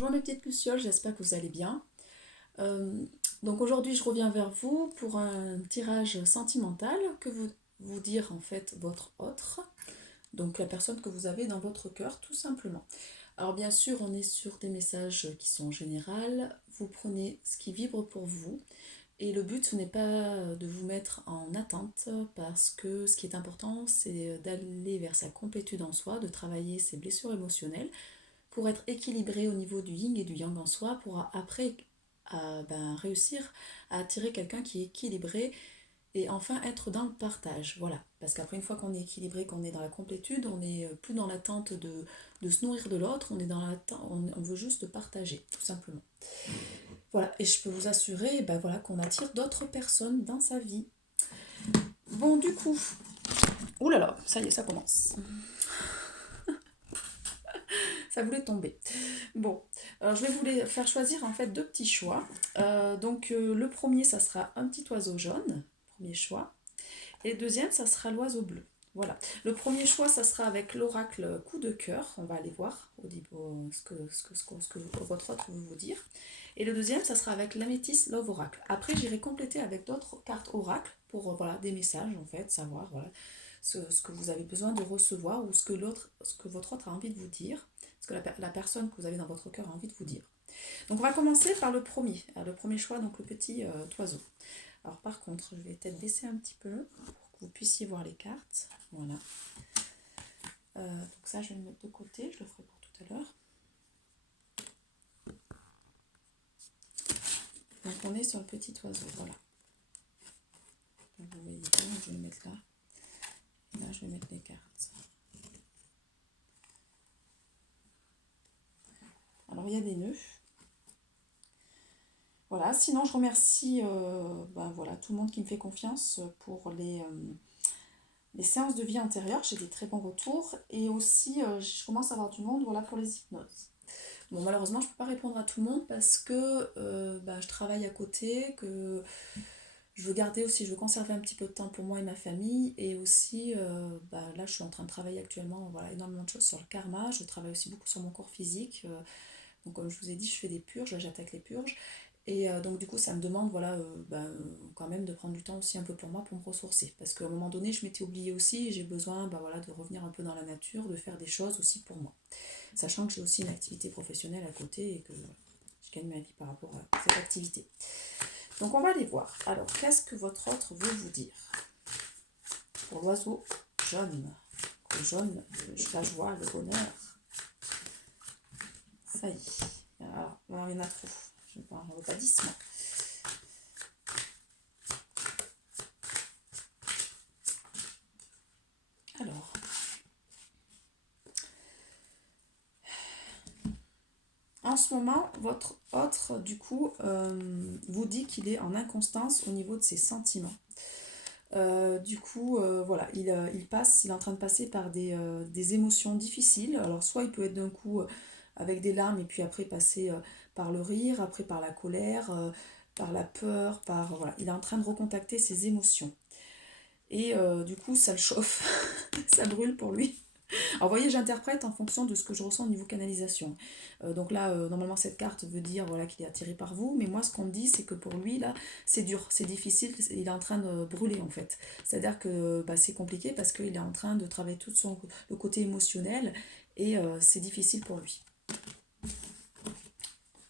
Bonjour mes petites lucioles, j'espère que vous allez bien. Donc aujourd'hui je reviens vers vous pour un tirage sentimental que vous dire en fait votre autre, donc la personne que vous avez dans votre cœur tout simplement. Alors bien sûr on est sur des messages qui sont généraux, vous prenez ce qui vibre pour vous et le but ce n'est pas de vous mettre en attente parce que ce qui est important c'est d'aller vers sa complétude en soi, de travailler ses blessures émotionnelles pour être équilibré au niveau du yin et du yang en soi, pour après réussir à attirer quelqu'un qui est équilibré et enfin être dans le partage. Voilà, parce qu'après une fois qu'on est équilibré, qu'on est dans la complétude, on n'est plus dans l'attente de se nourrir de l'autre, on est dans l'attente, on veut juste partager, tout simplement. Voilà, et je peux vous assurer voilà, qu'on attire d'autres personnes dans sa vie. Bon, du coup, oulala, ça y est, ça commence. Ça voulait tomber. Bon, alors je vais vous les faire choisir en fait deux petits choix. Le premier, ça sera un petit oiseau jaune, premier choix. Et le deuxième, ça sera l'oiseau bleu. Voilà. Le premier choix, ça sera avec l'oracle coup de cœur. On va aller voir ce que votre autre veut vous dire. Et le deuxième, ça sera avec l'améthyste Love Oracle. Après, j'irai compléter avec d'autres cartes oracle pour des messages en fait, savoir ce que vous avez besoin de recevoir ou ce que votre autre a envie de vous dire, ce que la personne que vous avez dans votre cœur a envie de vous dire. Donc on va commencer par le premier choix, donc le petit oiseau. Alors par contre, je vais peut-être baisser un petit peu pour que vous puissiez voir les cartes. Voilà. Donc ça, je vais le mettre de côté, je le ferai pour tout à l'heure. Donc on est sur le petit oiseau, voilà. Donc, vous voyez bien, je vais le mettre là. Et là, je vais mettre les cartes. Alors il y a des nœuds. Voilà, sinon je remercie tout le monde qui me fait confiance pour les séances de vie antérieures. J'ai des très bons retours et aussi je commence à avoir du monde pour les hypnoses. Bon, malheureusement je ne peux pas répondre à tout le monde parce que je travaille à côté, que je veux conserver un petit peu de temps pour moi et ma famille et aussi là je suis en train de travailler actuellement énormément de choses sur le karma. Je travaille aussi beaucoup sur mon corps physique. Donc comme je vous ai dit, je fais des purges, là j'attaque les purges. Et donc du coup ça me demande quand même de prendre du temps aussi un peu pour moi pour me ressourcer. Parce qu'à un moment donné je m'étais oubliée aussi et j'ai besoin de revenir un peu dans la nature, de faire des choses aussi pour moi. Sachant que j'ai aussi une activité professionnelle à côté et que je gagne ma vie par rapport à cette activité. Donc on va aller voir. Alors qu'est-ce que votre autre veut vous dire? Pour l'oiseau jaune. Le jaune, la joie, le bonheur. Ça y est. Alors, il y en a trop. Je ne veux pas 10 moi. Alors. En ce moment, votre autre, du coup, vous dit qu'il est en inconstance au niveau de ses sentiments. Il est en train de passer par des émotions difficiles. Alors, soit il peut être d'un coup avec des larmes et puis après passer par le rire, après par la colère, par la peur, il est en train de recontacter ses émotions. Et du coup, ça le chauffe, ça brûle pour lui. Alors, vous voyez, j'interprète en fonction de ce que je ressens au niveau canalisation. Normalement, cette carte veut dire qu'il est attiré par vous, mais moi, ce qu'on me dit, c'est que pour lui, là, c'est dur, c'est difficile, il est en train de brûler, en fait. C'est-à-dire que c'est compliqué parce qu'il est en train de travailler tout le côté émotionnel et c'est difficile pour lui.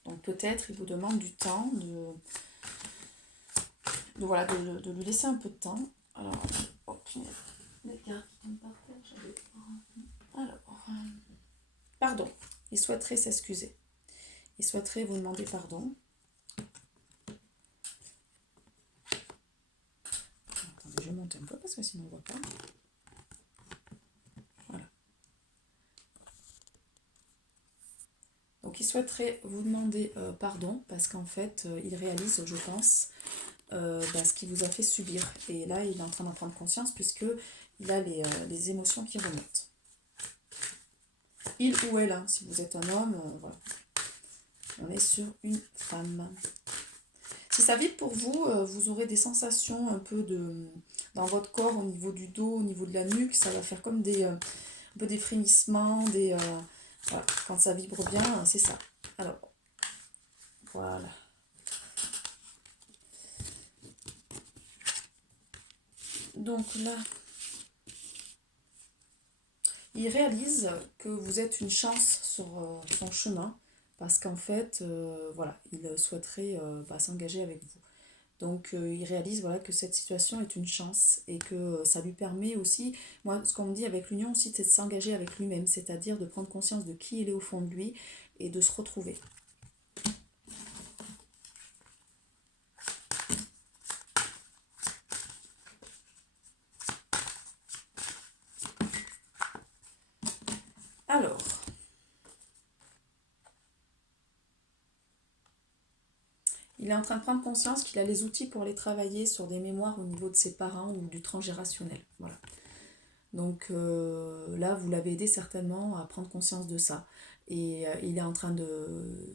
Donc, peut-être, il vous demande du temps, de lui laisser un peu de temps. Alors, les cartes qui tombent par terre, alors, pardon, il souhaiterait s'excuser. Il souhaiterait vous demander pardon. Attendez, je monte un peu parce que sinon on ne voit pas. Voilà. Donc il souhaiterait vous demander pardon parce qu'en fait, il réalise, je pense, ce qu'il vous a fait subir. Et là, il est en train d'en prendre conscience puisqu'il a les émotions qui remontent. Il ou elle, si vous êtes un homme, voilà. On est sur une femme. Si ça vibre pour vous, vous aurez des sensations un peu dans votre corps, au niveau du dos, au niveau de la nuque. Ça va faire comme un peu des frémissements, voilà. Quand ça vibre bien, c'est ça. Alors, voilà. Donc là, il réalise que vous êtes une chance sur son chemin parce qu'en fait, voilà, il souhaiterait s'engager avec vous. Donc il réalise voilà, que cette situation est une chance et que ça lui permet aussi, moi ce qu'on me dit avec l'union aussi, c'est de s'engager avec lui-même, c'est-à-dire de prendre conscience de qui il est au fond de lui et de se retrouver. Alors, il est en train de prendre conscience qu'il a les outils pour aller travailler sur des mémoires au niveau de ses parents ou du transgénérationnel. Voilà. Donc là, vous l'avez aidé certainement à prendre conscience de ça. Et il est en train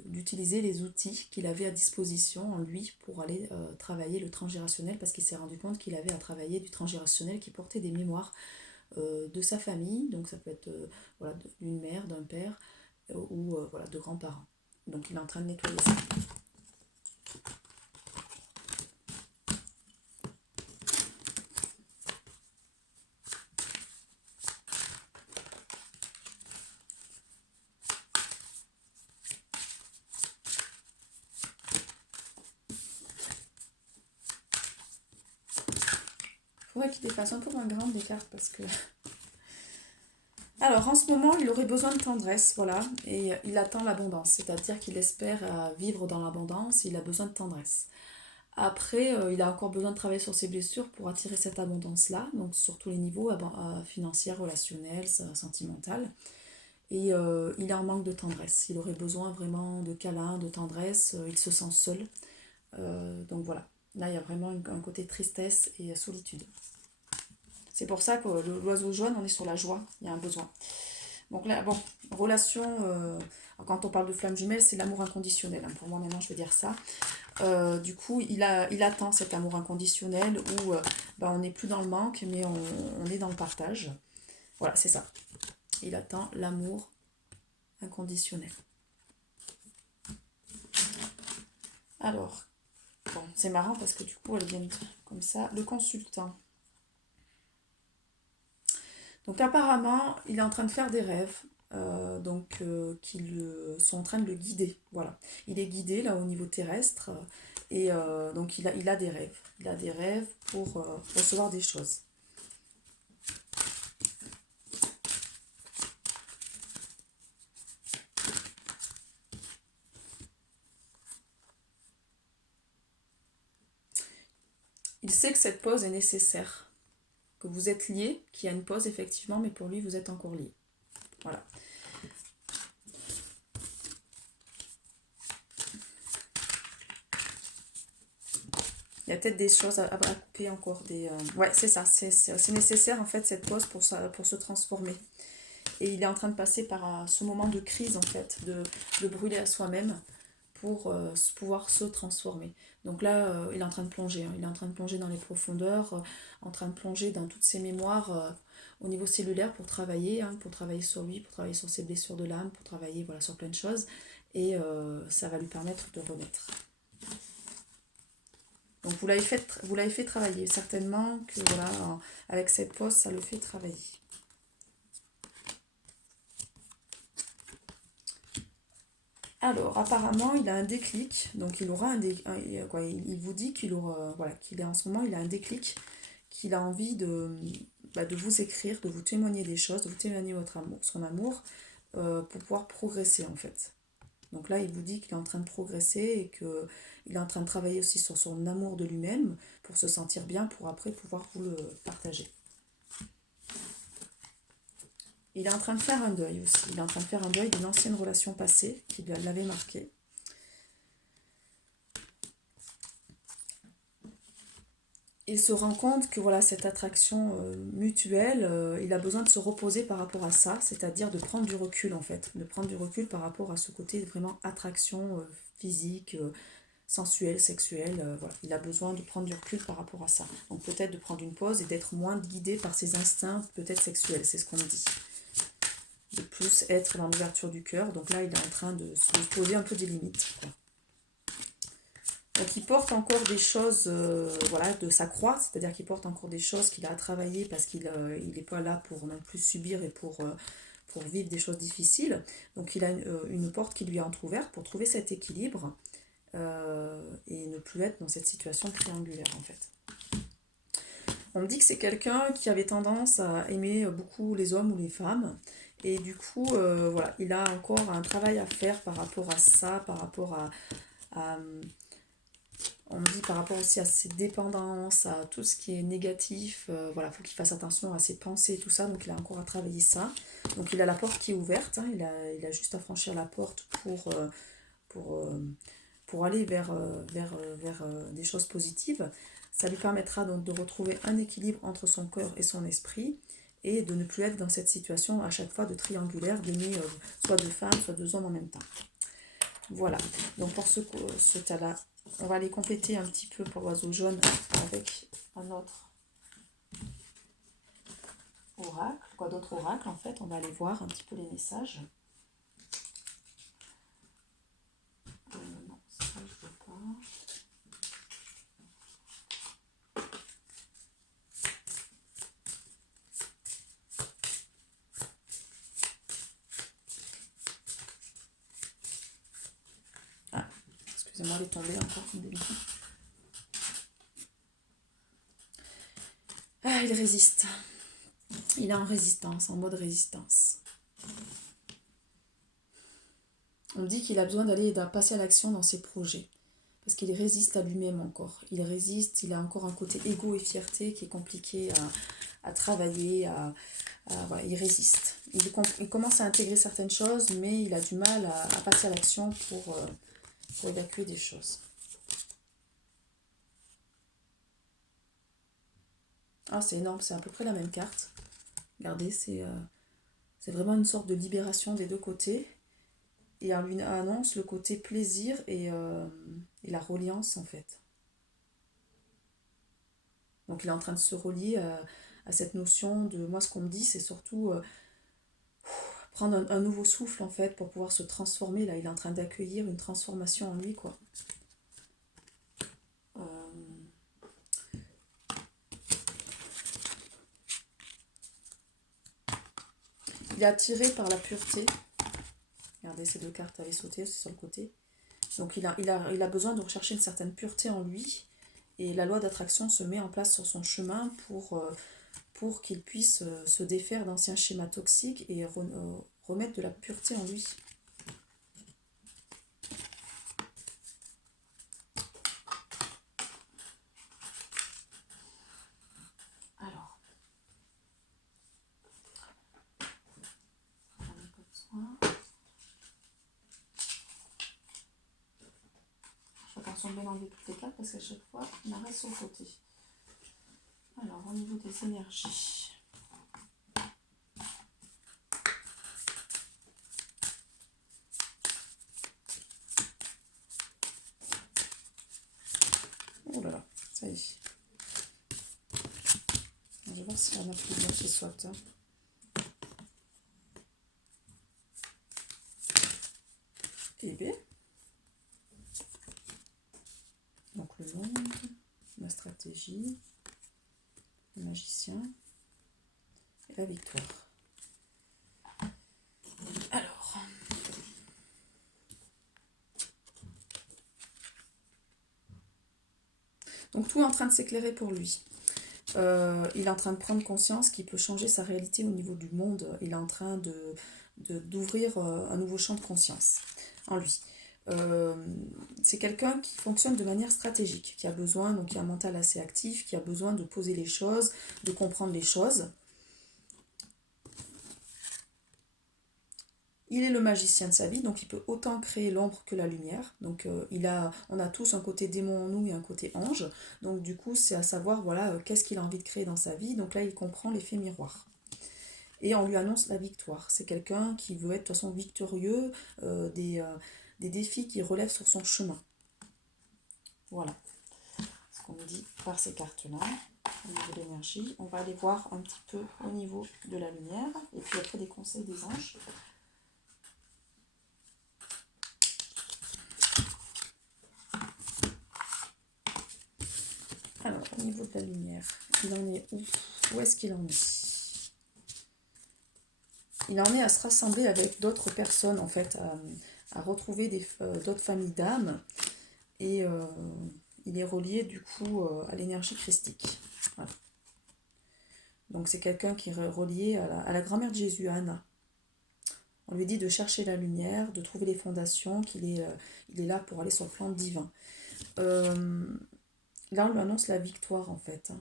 d'utiliser les outils qu'il avait à disposition en lui pour aller travailler le transgénérationnel parce qu'il s'est rendu compte qu'il avait à travailler du transgénérationnel qui portait des mémoires de sa famille. Donc ça peut être voilà, d'une mère, d'un père ou voilà, de grands-parents. Donc il est en train de nettoyer ça. Il faudrait qu'il dépasse un peu moins grande des cartes parce que... Alors, en ce moment, il aurait besoin de tendresse, voilà, et il attend l'abondance, c'est-à-dire qu'il espère vivre dans l'abondance, il a besoin de tendresse. Après, il a encore besoin de travailler sur ses blessures pour attirer cette abondance-là, donc sur tous les niveaux, financière, relationnel, sentimental. Et il est en manque de tendresse, il aurait besoin vraiment de câlin, de tendresse, il se sent seul. Donc voilà, là il y a vraiment un côté tristesse et solitude. C'est pour ça que l'oiseau jaune, on est sur la joie, il y a un besoin. Donc là, bon, relation, quand on parle de flamme jumelle, c'est l'amour inconditionnel. Hein. Pour moi, maintenant, je vais dire ça. Du coup, il attend cet amour inconditionnel où on n'est plus dans le manque, mais on est dans le partage. Voilà, c'est ça. Il attend l'amour inconditionnel. Alors, bon, c'est marrant parce que du coup, elle vient comme ça. Le consultant. Donc apparemment, il est en train de faire des rêves, qui sont en train de le guider. Voilà. Il est guidé là au niveau terrestre, et donc il a des rêves. Il a des rêves pour recevoir des choses. Il sait que cette pause est nécessaire, que vous êtes liés, qu'il y a une pause effectivement, mais pour lui, vous êtes encore liés. Voilà. Il y a peut-être des choses à couper encore. Ouais, c'est ça. C'est nécessaire en fait cette pause pour se transformer. Et il est en train de passer par ce moment de crise en fait, de brûler à soi-même pour pouvoir se transformer. Donc là, il est en train de plonger. Hein. Il est en train de plonger dans les profondeurs, en train de plonger dans toutes ses mémoires au niveau cellulaire pour travailler sur lui, pour travailler sur ses blessures de l'âme, pour travailler voilà, sur plein de choses. Et ça va lui permettre de renaître. Donc vous l'avez fait travailler. Certainement que voilà, avec cette pause, ça le fait travailler. Alors, apparemment, il a un déclic. Donc, il aura il vous dit qu'il aura, voilà, qu'il est en ce moment, il a un déclic, qu'il a envie de vous écrire, de vous témoigner des choses, de vous témoigner votre amour, son amour, pour pouvoir progresser en fait. Donc là, il vous dit qu'il est en train de progresser et qu'il est en train de travailler aussi sur son amour de lui-même pour se sentir bien, pour après pouvoir vous le partager. Il est en train de faire un deuil aussi. Il est en train de faire un deuil d'une ancienne relation passée qui l'avait marqué. Il se rend compte que voilà, cette attraction mutuelle, il a besoin de se reposer par rapport à ça, c'est-à-dire de prendre du recul en fait, de prendre du recul par rapport à ce côté vraiment attraction physique, sensuelle, sexuelle, voilà. Il a besoin de prendre du recul par rapport à ça. Donc peut-être de prendre une pause et d'être moins guidé par ses instincts peut-être sexuels, c'est ce qu'on me dit. de plus être dans l'ouverture du cœur. Donc là, il est en train de se poser un peu des limites, quoi. Donc il porte encore des choses voilà, de sa croix, c'est-à-dire qu'il porte encore des choses qu'il a à travailler parce qu'il n'est pas là pour non plus subir et pour vivre des choses difficiles. Donc il a une porte qui lui est entrouverte pour trouver cet équilibre et ne plus être dans cette situation triangulaire en fait. On me dit que c'est quelqu'un qui avait tendance à aimer beaucoup les hommes ou les femmes. Et du coup, voilà, il a encore un travail à faire par rapport à ça, par rapport à on me dit par rapport aussi à ses dépendances, à tout ce qui est négatif, voilà, il faut qu'il fasse attention à ses pensées, tout ça, donc il a encore à travailler ça. Donc il a la porte qui est ouverte, hein, il a juste à franchir la porte pour, euh, pour aller vers des choses positives. Ça lui permettra donc de retrouver un équilibre entre son cœur et son esprit et de ne plus être dans cette situation à chaque fois de triangulaire, d'aimer soit deux femmes, soit deux hommes en même temps. Voilà, donc pour ce tas-là, on va aller compléter un petit peu pour l'oiseau jaune avec un autre oracle. Quoi d'autre oracle en fait? On va aller voir un petit peu les messages. Non, ça je peux pas. Ah, excusez-moi, elle est tombée encore. Ah, il résiste. Il est en résistance, en mode résistance. On dit qu'il a besoin d'aller passer à l'action dans ses projets. Parce qu'il résiste à lui-même encore. Il résiste, il a encore un côté égo et fierté qui est compliqué à travailler, voilà, il résiste. Il commence à intégrer certaines choses, mais il a du mal à passer à l'action pour évacuer des choses. Ah, c'est énorme, c'est à peu près la même carte. Regardez, c'est vraiment une sorte de libération des deux côtés. Et on lui annonce le côté plaisir et la reliance, en fait. Donc il est en train de se relier à cette notion de... Moi, ce qu'on me dit, c'est surtout prendre un nouveau souffle, en fait, pour pouvoir se transformer. Là, il est en train d'accueillir une transformation en lui, quoi. Il est attiré par la pureté. Regardez, ces deux cartes avaient sauté, c'est sur le côté. Donc il a besoin de rechercher une certaine pureté en lui. Et la loi d'attraction se met en place sur son chemin pour qu'il puisse se défaire d'anciens schémas toxiques et remettre de la pureté en lui. Alors, on a un peu de soin. Je fais attention de bien enlever toutes les cartes parce qu'à chaque fois, on en reste sur le côté. Alors, au niveau des énergies. Oh là là, ça y est. Je vais voir si on a plus bien qui soit. TB. Donc le monde, la stratégie, le magicien et la victoire. Alors, donc tout est en train de s'éclairer pour lui. Il est en train de prendre conscience qu'il peut changer sa réalité au niveau du monde. Il est en train d'ouvrir un nouveau champ de conscience en lui. C'est quelqu'un qui fonctionne de manière stratégique, qui a besoin, donc qui a un mental assez actif, qui a besoin de poser les choses, de comprendre les choses. Il est le magicien de sa vie, donc il peut autant créer l'ombre que la lumière. Donc on a tous un côté démon en nous et un côté ange. Donc du coup, c'est à savoir, voilà, qu'est-ce qu'il a envie de créer dans sa vie. Donc là, il comprend l'effet miroir. Et on lui annonce la victoire. C'est quelqu'un qui veut être de toute façon victorieux des défis qu'il relève sur son chemin. Voilà ce qu'on me dit par ces cartes-là. au niveau de l'énergie. On va aller voir un petit peu au niveau de la lumière. Et puis après des conseils des anges. Alors, au niveau de la lumière, il en est où? Où est-ce qu'il en est? Il en est à se rassembler avec d'autres personnes, en fait, à retrouver d'autres familles d'âmes. Et il est relié, du coup, à l'énergie christique. Voilà. Donc, c'est quelqu'un qui est relié à la grand-mère de Jésus, Anna. On lui dit de chercher la lumière, de trouver les fondations, il est là pour aller sur le plan divin. Là, on lui annonce la victoire, en fait.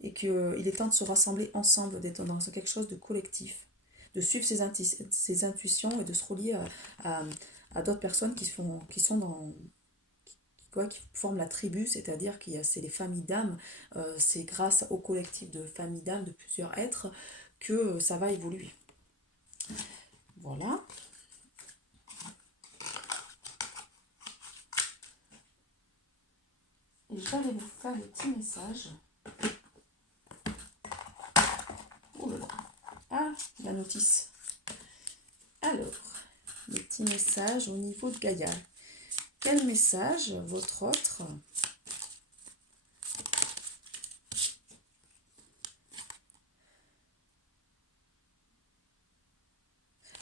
Et qu'il est temps de se rassembler ensemble, d'être dans quelque chose de collectif, de suivre ses intuitions et de se relier à d'autres personnes qui forment la tribu, c'est-à-dire c'est les familles d'âmes, c'est grâce au collectif de familles d'âmes, de plusieurs êtres, que ça va évoluer. Voilà. Et je vais aller vous faire des petits messages. Oh là là. Ah, la notice. Alors, les petits messages au niveau de Gaïa. Quel message, votre autre,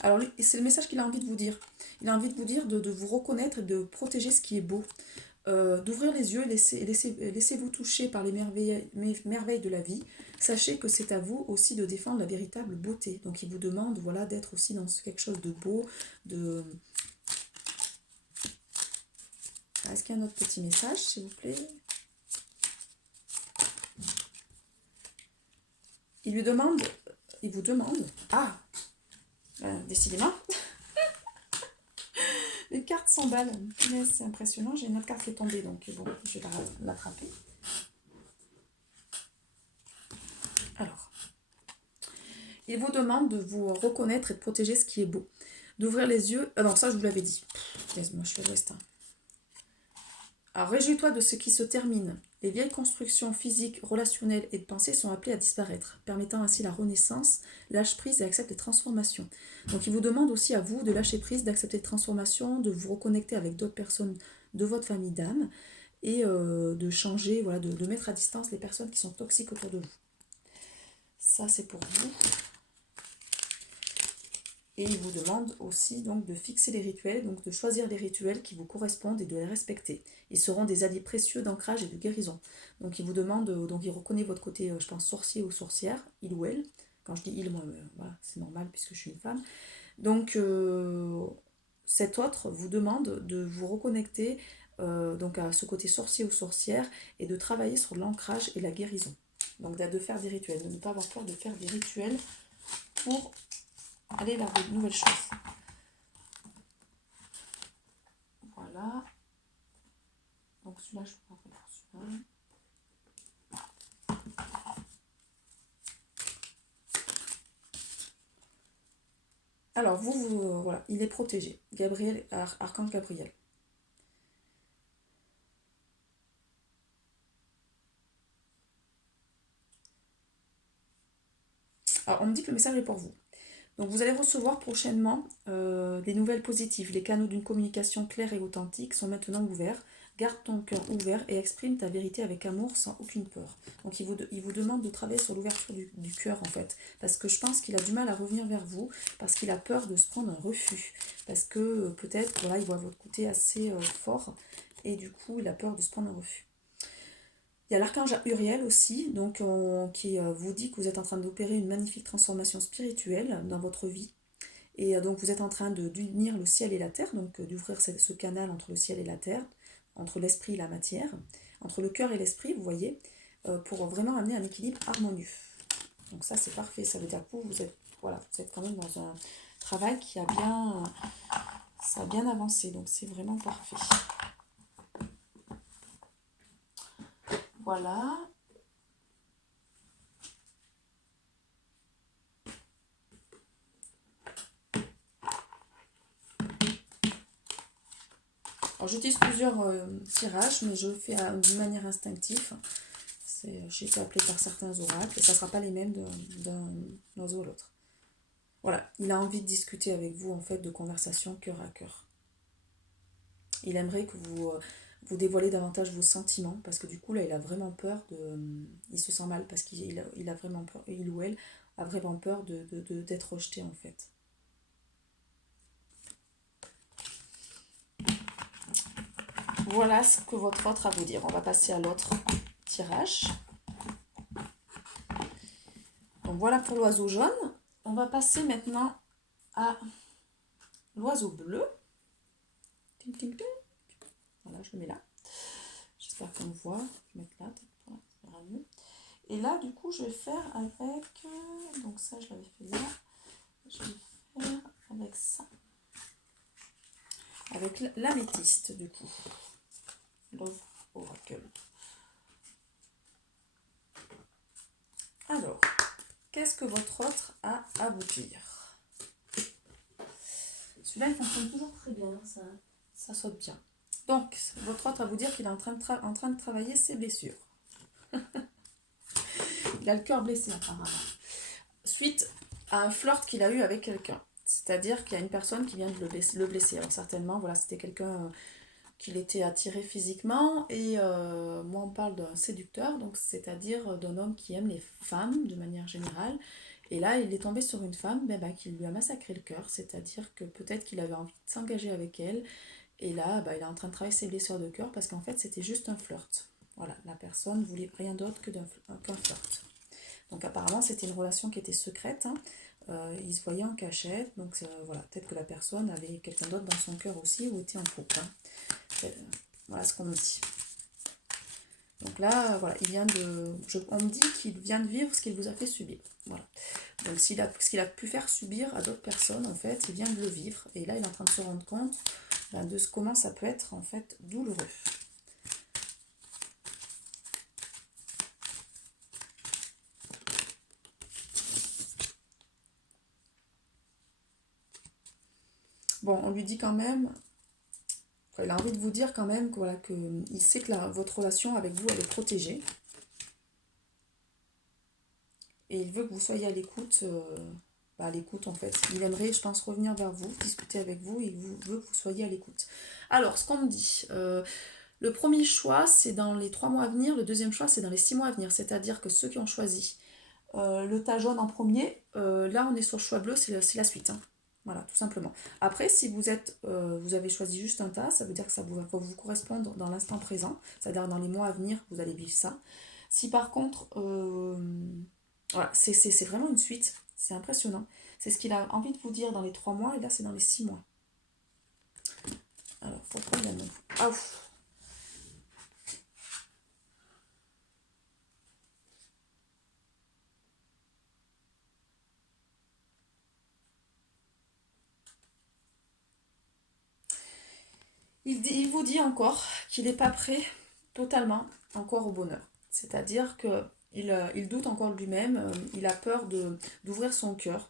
alors c'est le message qu'il a envie de vous dire. Il a envie de vous dire de vous reconnaître et de protéger ce qui est beau. D'ouvrir les yeux, laissez-vous toucher par les merveilles de la vie. Sachez que c'est à vous aussi de défendre la véritable beauté. Donc il vous demande voilà, d'être aussi dans quelque chose de beau. Est-ce qu'il y a un autre petit message, s'il vous plaît? Il vous demande... Ah, décidément. Les cartes s'emballent. Mais c'est impressionnant, j'ai une autre carte qui est tombée, donc bon, je vais l'attraper. Alors, il vous demande de vous reconnaître et de protéger ce qui est beau. D'ouvrir les yeux... Ah non, ça je vous l'avais dit. Moi je suis à l'ouest. Alors, réjouis-toi de ce qui se termine. Les vieilles constructions physiques, relationnelles et de pensée sont appelées à disparaître, permettant ainsi la renaissance. Lâche prise et accepte les transformations. Donc, il vous demande aussi à vous de lâcher prise, d'accepter les transformations, de vous reconnecter avec d'autres personnes de votre famille d'âme et de changer, voilà, de mettre à distance les personnes qui sont toxiques autour de vous. Ça, c'est pour vous. Et il vous demande aussi donc de fixer les rituels, donc de choisir les rituels qui vous correspondent et de les respecter. Ils seront des alliés précieux d'ancrage et de guérison. Donc il vous demande, donc il reconnaît votre côté, je pense, sorcier ou sorcière, il ou elle. Quand je dis il, moi, voilà, c'est normal puisque je suis une femme. Donc cet autre vous demande de vous reconnecter donc à ce côté sorcier ou sorcière et de travailler sur l'ancrage et la guérison. Donc de faire des rituels, de ne pas avoir peur de faire des rituels pour aller vers de nouvelles choses. Voilà. Donc celui-là, je peux pas faire celui-là. Alors, voilà, il est protégé. Gabriel, Archange Gabriel. Alors, on me dit que le message est pour vous. Donc, vous allez recevoir prochainement des nouvelles positives. Les canaux d'une communication claire et authentique sont maintenant ouverts. Garde ton cœur ouvert et exprime ta vérité avec amour sans aucune peur. Donc, il vous demande de travailler sur l'ouverture du cœur, en fait. Parce que je pense qu'il a du mal à revenir vers vous, parce qu'il a peur de se prendre un refus. Parce que peut-être, voilà, il voit votre côté assez fort, et du coup, il a peur de se prendre un refus. Il y a l'archange Uriel aussi, donc, qui vous dit que vous êtes en train d'opérer une magnifique transformation spirituelle dans votre vie. Et donc vous êtes en train d'unir le ciel et la terre, donc d'ouvrir ce canal entre le ciel et la terre, entre l'esprit et la matière, entre le cœur et l'esprit, vous voyez, pour vraiment amener un équilibre harmonieux. Donc ça c'est parfait, ça veut dire que vous êtes quand même dans un travail qui a bien avancé, donc c'est vraiment parfait. Voilà. Alors j'utilise plusieurs tirages, mais je fais d'une manière instinctive. J'ai été appelée par certains oracles, et ça ne sera pas les mêmes d'un oiseau à l'autre. Voilà, il a envie de discuter avec vous, en fait, de conversation cœur à cœur. Il aimerait que vous dévoilez davantage vos sentiments, parce que du coup, là, il a vraiment peur il se sent mal, parce qu'il a vraiment peur, il ou elle a vraiment peur d'être rejeté, en fait. Voilà ce que votre autre a à vous dire. On va passer à l'autre tirage. Donc voilà pour l'oiseau jaune. On va passer maintenant à l'oiseau bleu. Ting, ting, ting. Voilà, je le mets là. J'espère qu'on le voit. Je vais mettre là, ça ira mieux. Et là, du coup, je vais faire avec... donc ça, je l'avais fait là. Je vais faire avec ça. Avec l'améthyste, du coup. Love Oracle. Alors, qu'est-ce que votre autre a à vous dire? Celui-là, il fonctionne toujours très bien, ça saute bien. Donc, votre autre a vous dire qu'il est en train de travailler ses blessures. Il a le cœur blessé, apparemment. Suite à un flirt qu'il a eu avec quelqu'un. C'est-à-dire qu'il y a une personne qui vient de le blesser. Alors, certainement, voilà, c'était quelqu'un qu'il était attiré physiquement. Et moi, on parle d'un séducteur, donc c'est-à-dire d'un homme qui aime les femmes, de manière générale. Et là, il est tombé sur une femme qui lui a massacré le cœur, c'est-à-dire que peut-être qu'il avait envie de s'engager avec elle, et là, il est en train de travailler ses blessures de cœur, parce qu'en fait, c'était juste un flirt. Voilà, la personne voulait rien d'autre qu'un flirt. Donc apparemment, c'était une relation qui était secrète, hein. Ils se voyaient en cachette, donc voilà, peut-être que la personne avait quelqu'un d'autre dans son cœur aussi, ou était en couple. Hein. Voilà ce qu'on me dit. Donc là, voilà, on me dit qu'il vient de vivre ce qu'il vous a fait subir. Voilà. Donc ce qu'il a pu faire subir à d'autres personnes, en fait, il vient de le vivre. Et là, il est en train de se rendre compte de comment ça peut être, en fait, douloureux. Bon, on lui dit quand même, il a envie de vous dire quand même voilà, qu'il sait que votre relation avec vous, elle est protégée. Et il veut que vous soyez à l'écoute, à l'écoute en fait. Il aimerait, je pense, revenir vers vous, discuter avec vous, et il veut que vous soyez à l'écoute. Alors, ce qu'on me dit, le premier choix, c'est dans les 3 mois à venir, le deuxième choix, c'est dans les 6 mois à venir. C'est-à-dire que ceux qui ont choisi le tas jaune en premier, là on est sur le choix bleu, c'est la suite. Hein. Voilà, tout simplement. Après, si vous avez choisi juste un tas, ça veut dire que ça va vous correspondre dans l'instant présent, c'est-à-dire dans les mois à venir, vous allez vivre ça. Si par contre, voilà, c'est vraiment une suite, c'est impressionnant. C'est ce qu'il a envie de vous dire dans les 3 mois, et là c'est dans les 6 mois. Alors, pourquoi il y a non? Ah, ouf. Il vous dit encore qu'il n'est pas prêt totalement encore au bonheur. C'est-à-dire qu'il doute encore de lui-même, il a peur d'ouvrir son cœur.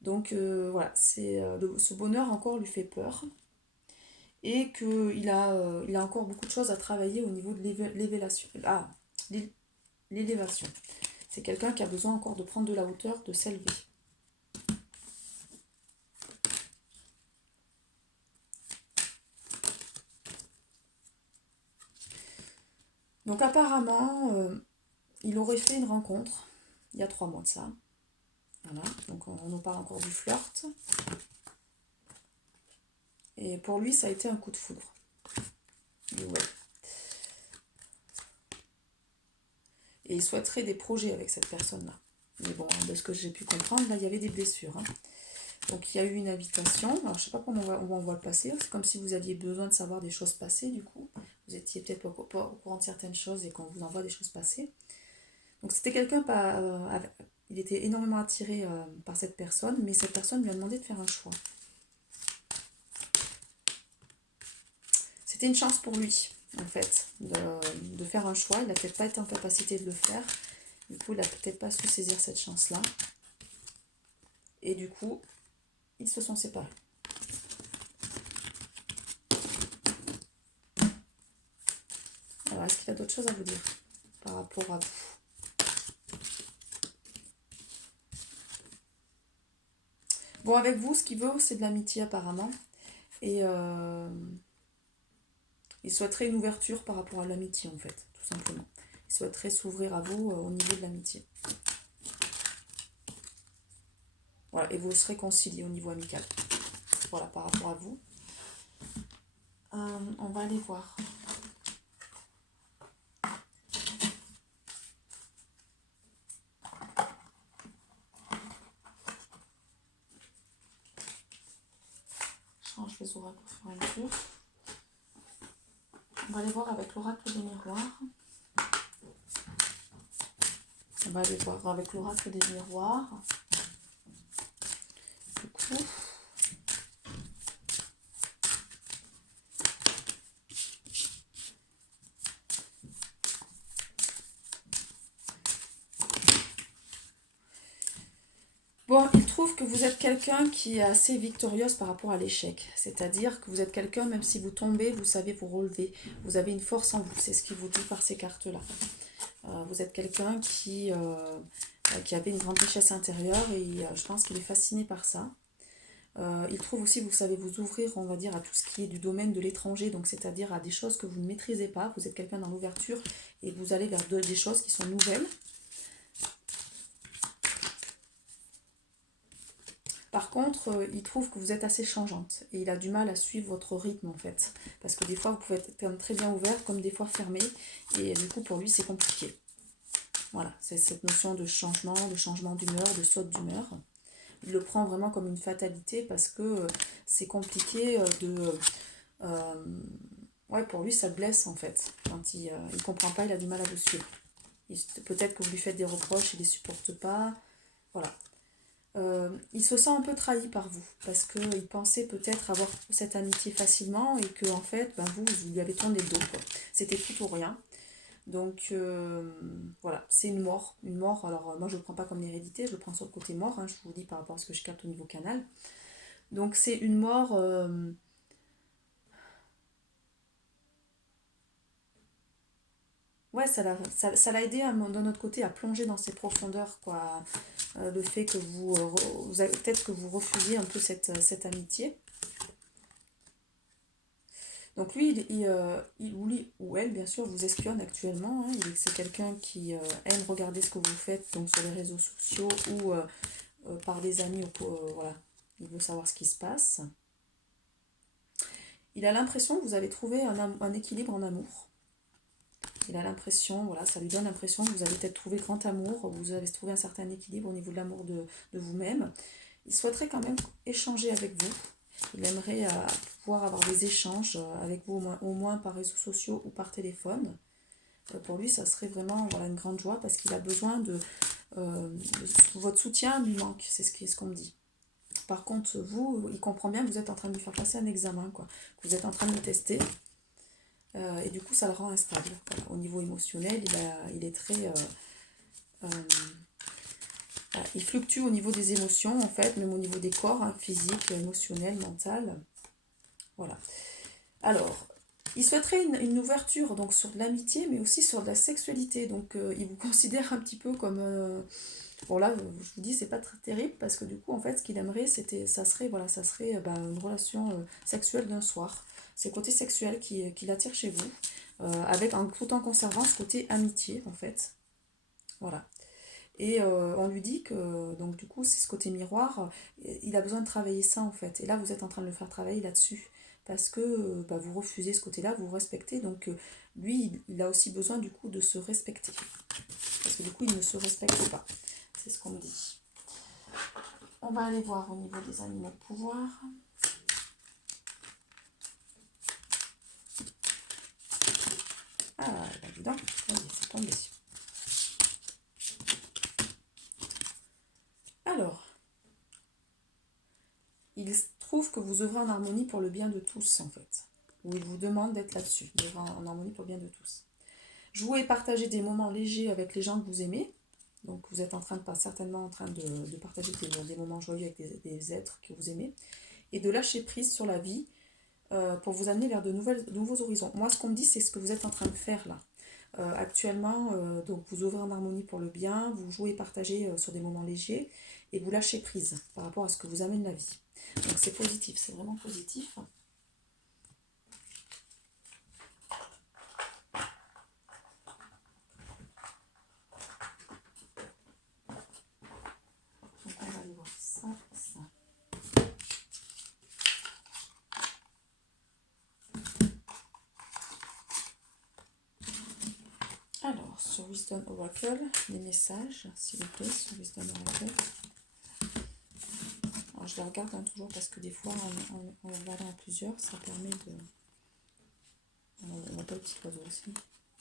Donc voilà, ce bonheur encore lui fait peur. Et qu'il il a encore beaucoup de choses à travailler au niveau de l'élévation. Ah, l'élévation. C'est quelqu'un qui a besoin encore de prendre de la hauteur, de s'élever. Donc apparemment, il aurait fait une rencontre il y a 3 mois de ça. Voilà, donc on nous parle encore du flirt. Et pour lui, ça a été un coup de foudre. Et ouais. Et il souhaiterait des projets avec cette personne-là. Mais bon, de ce que j'ai pu comprendre, là, il y avait des blessures. Hein. Donc il y a eu une invitation. Alors je ne sais pas comment on va le passer. C'est comme si vous aviez besoin de savoir des choses passées, du coup. Vous étiez peut-être pas au courant de certaines choses et qu'on vous envoie des choses passées. Donc c'était quelqu'un il était énormément attiré par cette personne, mais cette personne lui a demandé de faire un choix. C'était une chance pour lui, en fait, de faire un choix. Il n'a peut-être pas été en capacité de le faire. Du coup, il n'a peut-être pas su saisir cette chance-là. Et du coup, ils se sont séparés. est-ce qu'il a d'autres choses à vous dire par rapport à vous? Bon, avec vous, ce qu'il veut, c'est de l'amitié apparemment. Et il souhaiterait une ouverture par rapport à l'amitié, en fait, tout simplement. Il souhaiterait s'ouvrir à vous au niveau de l'amitié. Voilà, et vous se réconcilier au niveau amical. Voilà, par rapport à vous. On va aller voir. Je change les oracles au fur et à mesure. On va aller voir avec l'oracle des miroirs. On va aller voir avec l'oracle des miroirs. Du coup, bon, il trouve que vous êtes quelqu'un qui est assez victorieuse par rapport à l'échec. C'est-à-dire que vous êtes quelqu'un, même si vous tombez, vous savez vous relever. Vous avez une force en vous. C'est ce qu'il vous dit par ces cartes-là. Vous êtes quelqu'un qui avait une grande richesse intérieure et je pense qu'il est fasciné par ça. Il trouve aussi que vous savez vous ouvrir, on va dire, à tout ce qui est du domaine de l'étranger, donc c'est-à-dire à des choses que vous ne maîtrisez pas. Vous êtes quelqu'un dans l'ouverture et vous allez vers des choses qui sont nouvelles. Par contre, il trouve que vous êtes assez changeante et il a du mal à suivre votre rythme en fait. Parce que des fois, vous pouvez être très bien ouvert, comme des fois fermé. Et du coup, pour lui, c'est compliqué. Voilà, c'est cette notion de changement d'humeur, de saute d'humeur. Il le prend vraiment comme une fatalité parce que c'est compliqué ouais, pour lui, ça blesse en fait. Quand il ne comprend pas, il a du mal à vous suivre. Peut-être que vous lui faites des reproches, il ne les supporte pas. Voilà. Il se sent un peu trahi par vous parce qu'il pensait peut-être avoir cette amitié facilement et que en fait, ben vous lui avez tourné le dos. C'était tout ou rien. Donc voilà, c'est une mort. Une mort, alors moi je ne le prends pas comme l'hérédité, je le prends sur le côté mort, hein, je vous dis par rapport à ce que je capte au niveau canal. Donc c'est une mort... ouais, ça l'a aidé de notre côté à plonger dans ces profondeurs, quoi. Le fait que peut-être que vous refusiez un peu cette amitié. Donc lui, lui ou elle, bien sûr, vous espionne actuellement. Hein. C'est quelqu'un qui aime regarder ce que vous faites donc sur les réseaux sociaux ou par des amis. Voilà, il veut savoir ce qui se passe. Il a l'impression que vous allez trouver un équilibre en amour. Il a l'impression, voilà, ça lui donne l'impression que vous allez peut-être trouver grand amour, vous allez trouver un certain équilibre au niveau de l'amour de vous-même. Il souhaiterait quand même échanger avec vous. Il aimerait pouvoir avoir des échanges avec vous au moins par réseaux sociaux ou par téléphone. Pour lui, ça serait vraiment voilà, une grande joie parce qu'il a besoin votre soutien lui manque, c'est ce qu'on me dit. Par contre, vous, il comprend bien que vous êtes en train de lui faire passer un examen, quoi. Que vous êtes en train de le tester. Et du coup, ça le rend instable. Voilà. Au niveau émotionnel, il est très... il fluctue au niveau des émotions, en fait, même au niveau des corps, hein, physique, émotionnel, mental. Voilà. Alors, il souhaiterait une ouverture donc, sur de l'amitié, mais aussi sur de la sexualité. Donc, il vous considère un petit peu comme... bon, là, je vous dis, c'est pas très terrible, parce que du coup, en fait, ce qu'il aimerait, ça serait une relation sexuelle d'un soir. C'est le côté sexuel qui l'attire chez vous, tout en conservant ce côté amitié, en fait. Voilà. Et on lui dit que, donc du coup, c'est ce côté miroir, il a besoin de travailler ça en fait. Et là, vous êtes en train de le faire travailler là-dessus. Parce que vous refusez ce côté-là, vous respectez. Donc lui, il a aussi besoin du coup de se respecter. Parce que du coup, il ne se respecte pas. C'est ce qu'on me dit. On va aller voir au niveau des animaux de pouvoir. Ah, dis donc, c'est tombé. Alors, il trouve que vous œuvrez en harmonie pour le bien de tous, en fait. Ou il vous demande d'être là-dessus, d'œuvrer en harmonie pour le bien de tous. Jouer et partager des moments légers avec les gens que vous aimez. Donc vous êtes certainement en train de partager des moments joyeux avec des êtres que vous aimez. Et de lâcher prise sur la vie pour vous amener vers de nouveaux horizons. Moi, ce qu'on me dit, c'est ce que vous êtes en train de faire là. Actuellement, donc vous ouvrez en harmonie pour le bien, vous jouez et partagez sur des moments légers et vous lâchez prise par rapport à ce que vous amène la vie. Donc c'est positif, c'est vraiment positif. Donc on va aller voir ça, ça. Alors, sur Wisdom Oracle, les messages, s'il vous plaît, sur Wisdom Oracle. Alors, je les regarde toujours parce que des fois, en regardant à plusieurs, ça permet de... On voit pas le petit oiseau aussi.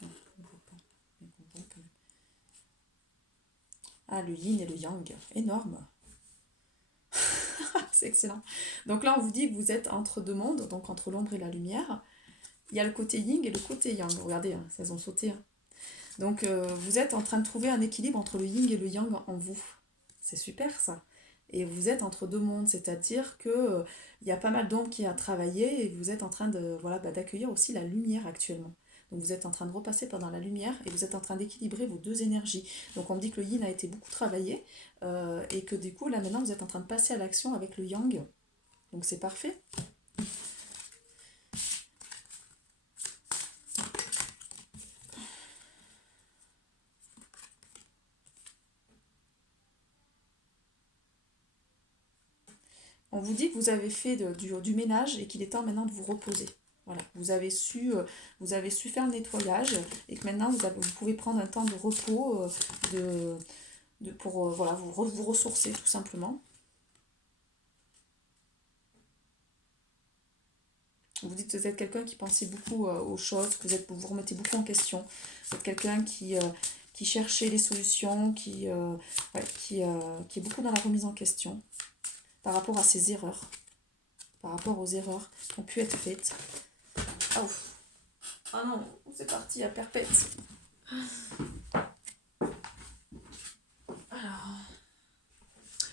Non, on ne voit pas. Mais on voit quand même. Ah, le yin et le yang. Énorme. C'est excellent. Donc là, on vous dit que vous êtes entre deux mondes, donc entre l'ombre et la lumière. Il y a le côté yin et le côté yang. Regardez, hein, elles ont sauté. Hein. Donc, vous êtes en train de trouver un équilibre entre le yin et le yang en vous. C'est super, ça. Et vous êtes entre deux mondes, c'est-à-dire que il y a pas mal d'ombres qui a travaillé et vous êtes en train de voilà, d'accueillir aussi la lumière actuellement. Donc vous êtes en train de repasser pendant la lumière et vous êtes en train d'équilibrer vos deux énergies. Donc on me dit que le yin a été beaucoup travaillé et que du coup là maintenant vous êtes en train de passer à l'action avec le yang. Donc c'est parfait. On vous dit que vous avez fait du ménage et qu'il est temps maintenant de vous reposer. Voilà, vous avez su faire le nettoyage et que maintenant vous pouvez prendre un temps de repos pour voilà, vous ressourcer tout simplement. Vous dites que vous êtes quelqu'un qui pensait beaucoup aux choses, que vous vous remettez beaucoup en question. Vous êtes quelqu'un qui cherchait les solutions, qui est beaucoup dans la remise en question par rapport à ses erreurs, par rapport aux erreurs qui ont pu être faites. Oh. Ah non, c'est parti à perpète. Alors.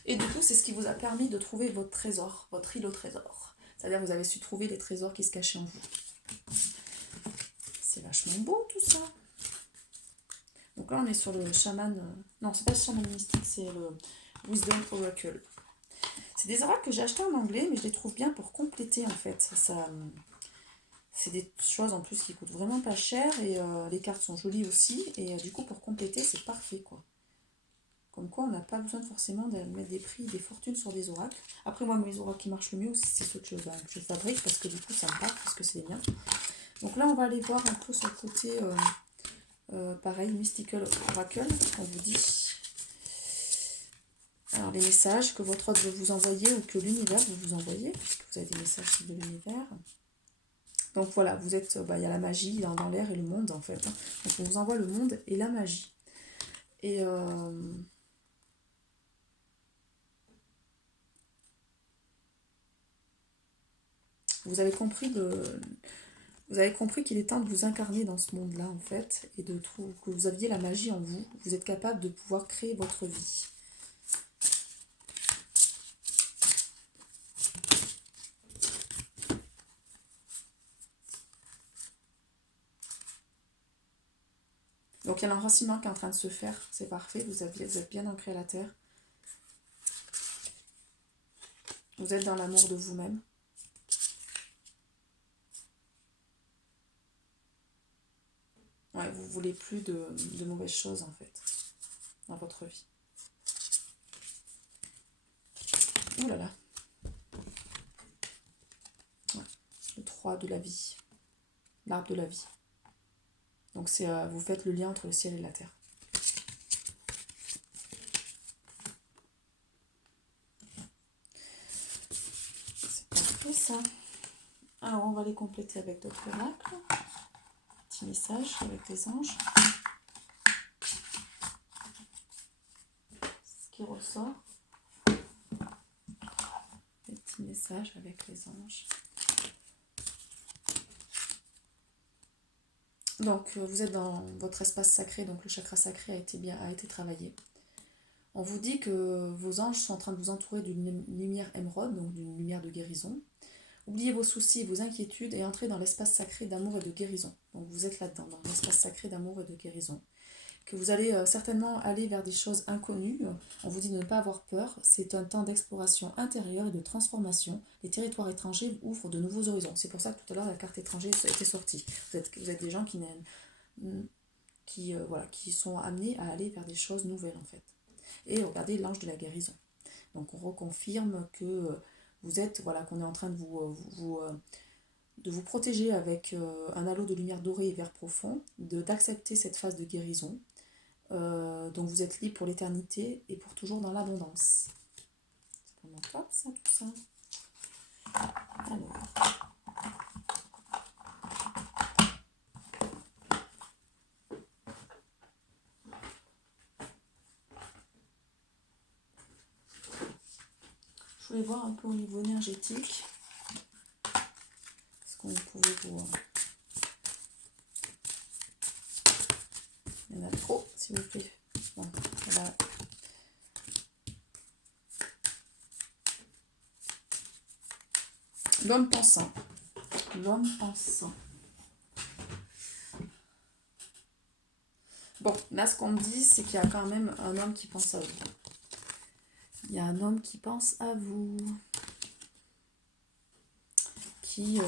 Et du coup, c'est ce qui vous a permis de trouver votre trésor, votre île au trésor. C'est-à-dire que vous avez su trouver les trésors qui se cachaient en vous. C'est vachement beau tout ça. Donc là, on est sur le chaman... Non, c'est pas le chaman mystique, c'est le Wisdom Oracle. C'est des oracles que j'ai achetés en anglais, mais je les trouve bien pour compléter en fait. C'est des choses en plus qui coûtent vraiment pas cher et les cartes sont jolies aussi. Et du coup, pour compléter, c'est parfait quoi. Comme quoi, on n'a pas besoin forcément de mettre des prix, des fortunes sur des oracles. Après, moi, mes oracles qui marchent le mieux aussi, c'est ceux que je fabrique parce que du coup, ça me parle, parce que c'est les miens. Donc là, on va aller voir un peu sur le côté, pareil, Mystical Oracle, on vous dit. Alors, les messages que votre hôte veut vous envoyer ou que l'univers veut vous envoyer, puisque vous avez des messages de l'univers. Donc voilà, vous êtes, il y a la magie dans l'air et le monde en fait. Hein. Donc on vous envoie le monde et la magie. Et vous avez compris qu'il est temps de vous incarner dans ce monde-là en fait et de trouver que vous aviez la magie en vous. Vous êtes capable de pouvoir créer votre vie. Donc il y a l'enracinement qui est en train de se faire, c'est parfait, vous êtes bien ancré à la terre. Vous êtes dans l'amour de vous-même. Ouais, vous ne voulez plus de mauvaises choses en fait dans votre vie. Ouh là là. Ouais. Le 3 de la vie. L'arbre de la vie. Donc c'est vous faites le lien entre le ciel et la terre. C'est parfait ça. Alors on va les compléter avec d'autres oracles. Petit message avec les anges. Ce qui ressort. Des petits messages avec les anges. Donc vous êtes dans votre espace sacré, donc le chakra sacré a été travaillé. On vous dit que vos anges sont en train de vous entourer d'une lumière émeraude, donc d'une lumière de guérison. Oubliez vos soucis, vos inquiétudes et entrez dans l'espace sacré d'amour et de guérison. Donc vous êtes là-dedans, dans l'espace sacré d'amour et de guérison. Que vous allez certainement aller vers des choses inconnues. On vous dit de ne pas avoir peur. C'est un temps d'exploration intérieure et de transformation. Les territoires étrangers ouvrent de nouveaux horizons. C'est pour ça que tout à l'heure la carte étranger était sortie. Vous êtes des gens qui sont amenés à aller vers des choses nouvelles en fait. Et regardez l'ange de la guérison. Donc on reconfirme que vous êtes, voilà, qu'on est en train de vous protéger avec un halo de lumière dorée et vert profond, d'accepter cette phase de guérison. Donc vous êtes libre pour l'éternité et pour toujours dans l'abondance. C'est vraiment top ça, tout ça. Alors. Je voulais voir un peu au niveau énergétique. Est-ce qu'on pouvait vous... Il y en a trop, s'il vous plaît. Bon, voilà. L'homme pensant. L'homme pensant. Bon, là, ce qu'on me dit, c'est qu'il y a quand même un homme qui pense à vous. Il y a un homme qui pense à vous. Qui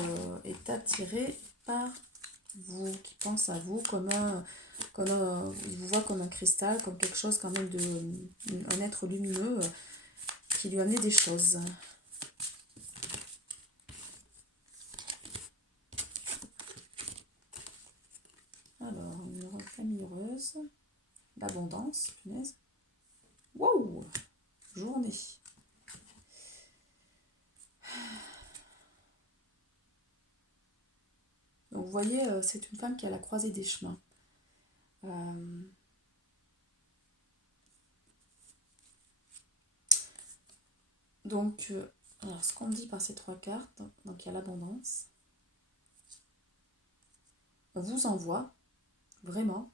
est attiré par vous. Qui pense à vous il vous voit comme un cristal, comme quelque chose quand même un être lumineux qui lui a amené des choses. Alors, une famille heureuse, l'abondance, punaise. Wow! Journée. Donc vous voyez, c'est une femme qui est à la croisée des chemins. Donc, alors ce qu'on dit par ces trois cartes, donc il y a l'abondance. On vous envoie, vraiment,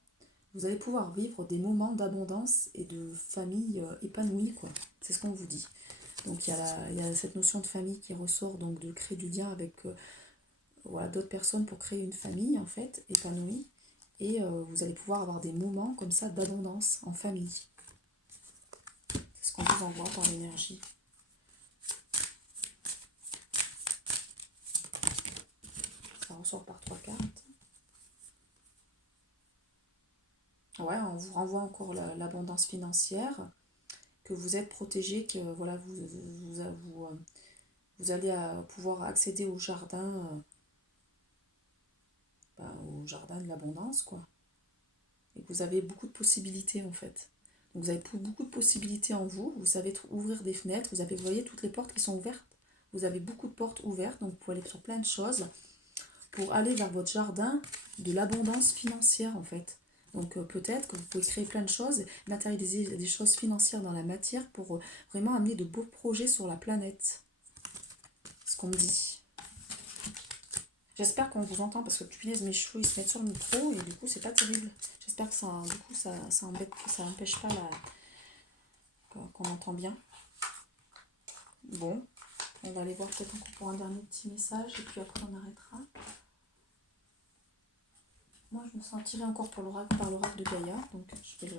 vous allez pouvoir vivre des moments d'abondance et de famille épanouie, quoi. C'est ce qu'on vous dit. Donc il y a cette notion de famille qui ressort, donc de créer du lien avec voilà, d'autres personnes pour créer une famille, en fait, épanouie. Et vous allez pouvoir avoir des moments comme ça d'abondance en famille. C'est ce qu'on vous envoie par l'énergie. Ça ressort par trois cartes. Ouais, on vous renvoie encore l'abondance financière, que vous êtes protégé, que voilà, vous allez pouvoir accéder au jardin de l'abondance, quoi. Et que vous avez beaucoup de possibilités, en fait. Donc vous avez beaucoup de possibilités en vous, vous savez ouvrir des fenêtres, vous voyez toutes les portes qui sont ouvertes. Vous avez beaucoup de portes ouvertes, donc vous pouvez aller sur plein de choses pour aller vers votre jardin de l'abondance financière, en fait. Donc peut-être que vous pouvez créer plein de choses, matérialiser des choses financières dans la matière pour vraiment amener de beaux projets sur la planète. Ce qu'on me dit. J'espère qu'on vous entend parce que punaise, mes cheveux ils se mettent sur le micro et du coup c'est pas terrible. J'espère que ça, du coup, ça empêche pas qu'on entend bien. Bon, on va aller voir peut-être encore pour un dernier petit message et puis après on arrêtera. Moi, je me sens attirée encore par l'oracle de Gaïa, donc je vais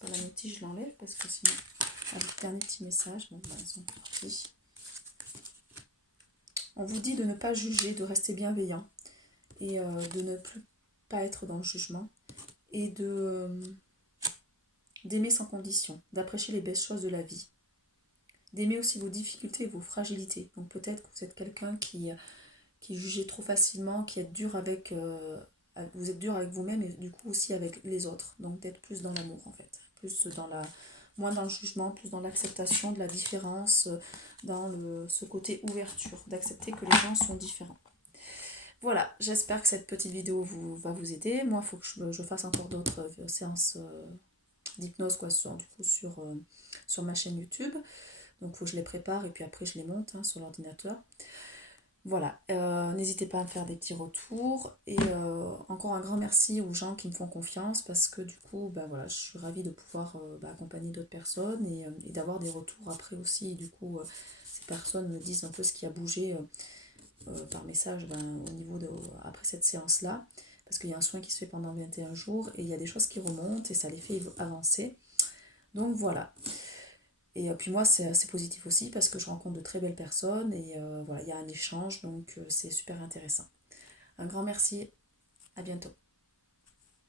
pas la noter, je l'enlève parce que sinon, un dernier petit message, bon, bah, ils sont partis. On vous dit de ne pas juger, de rester bienveillant et de ne plus pas être dans le jugement et d'aimer sans condition, d'apprécier les belles choses de la vie, d'aimer aussi vos difficultés et vos fragilités. Donc peut-être que vous êtes quelqu'un qui jugez trop facilement, qui êtes dur avec... vous êtes dur avec vous-même et du coup aussi avec les autres. Donc d'être plus dans l'amour en fait. Moins dans le jugement, plus dans l'acceptation de la différence, dans ce côté ouverture, d'accepter que les gens sont différents. Voilà, j'espère que cette petite vidéo va vous aider. Moi, il faut que je fasse encore d'autres séances d'hypnose sur ma chaîne YouTube. Donc il faut que je les prépare et puis après je les monte sur l'ordinateur. Voilà, n'hésitez pas à me faire des petits retours et encore un grand merci aux gens qui me font confiance parce que du coup, voilà, je suis ravie de pouvoir accompagner d'autres personnes et d'avoir des retours après aussi. Et du coup, ces personnes me disent un peu ce qui a bougé par message au niveau après cette séance-là, parce qu'il y a un soin qui se fait pendant 21 jours et il y a des choses qui remontent et ça les fait avancer. Donc voilà. Et puis moi, c'est positif aussi parce que je rencontre de très belles personnes et voilà, il y a un échange, donc c'est super intéressant. Un grand merci, à bientôt.